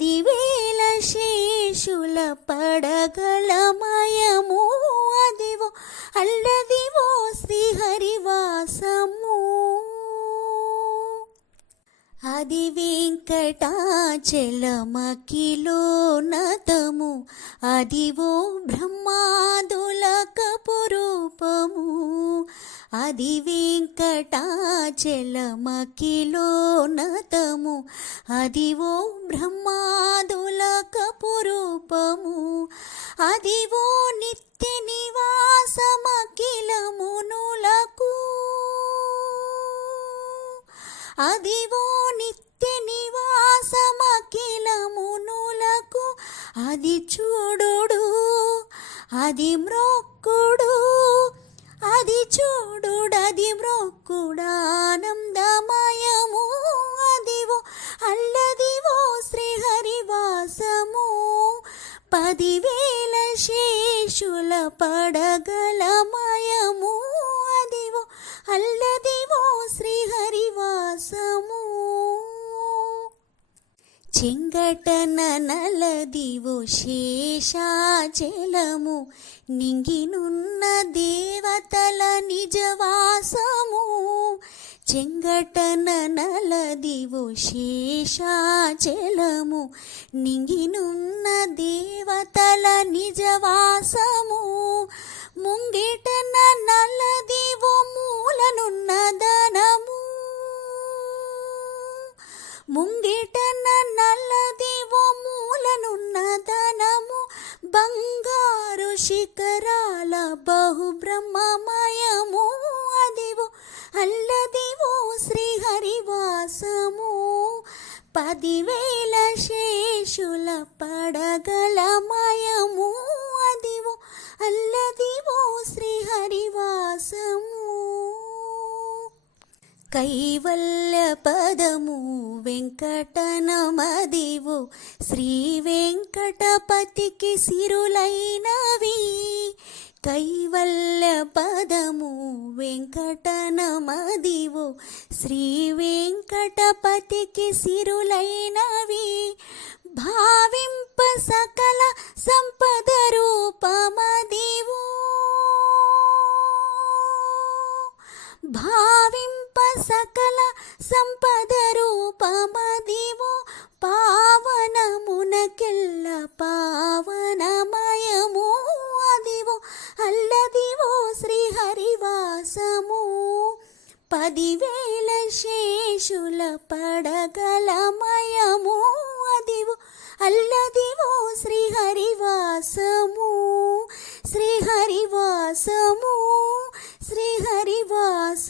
10,000 శేషుల పడగలమయము అదివో అల్లదివో శ్రీహరివాసము. అది వెంకటాచలమకిలోనతము అదివో బ్రహ్మాదులకపురూపము. అది వెంకటాచలమకిలోనతము అదివో బ్రహ్మాదులకపురూపము. అదివో నిత్య నివాసమఖిలమునులకు. అదివో నిత్య నివాసమఖిలమునులకు. అది చూడుడు అది మ్రొక్కుడు. అది చూడుడది మ్రొక్కుడానందమయము అదివో అల్లదివో శ్రీహరివాసము. 10,000 శేషుల పడగలమయము అదివో అల్లదివో శ్రీహరివాసము. చెంగటన నలదివో శేషాచలము నింగినున్న దేవతల నిజవాసము. చెంగటన నలదివో శేషాచలము నింగినున్న దేవతల నిజవాసము. ముంగిటన నలదివో మూలనున్న ధనము. ముంగిటన నల్లదివో మూలనున్న ధనము. బంగారు శిఖరాల బహుబ్రహ్మమయము అదివో అల్లదివో శ్రీహరివాసము. 10,000 శేషుల పడగలమయము అదివో అల్లదివో శ్రీహరివాసము. కైవల్య పదము వెంకటనమదివో శ్రీ వెంకటపతికి సిరులైనవి. కైవల్య పదము వెంకటనమదివో శ్రీ వెంకటపతికి సిరులైనవి. భావింప సకల సంపద రూపమదివో. భావింప సకల సంపద రూపమదివో పావనమునకెల్ల పావనమయము అదివో అల్లదివో శ్రీహరివాసము. 10,000 శేషుల పడగలమయము అదివో అల్లదివో శ్రీహరివాసము. శ్రీహరివాసము శ్రీహరివాసము.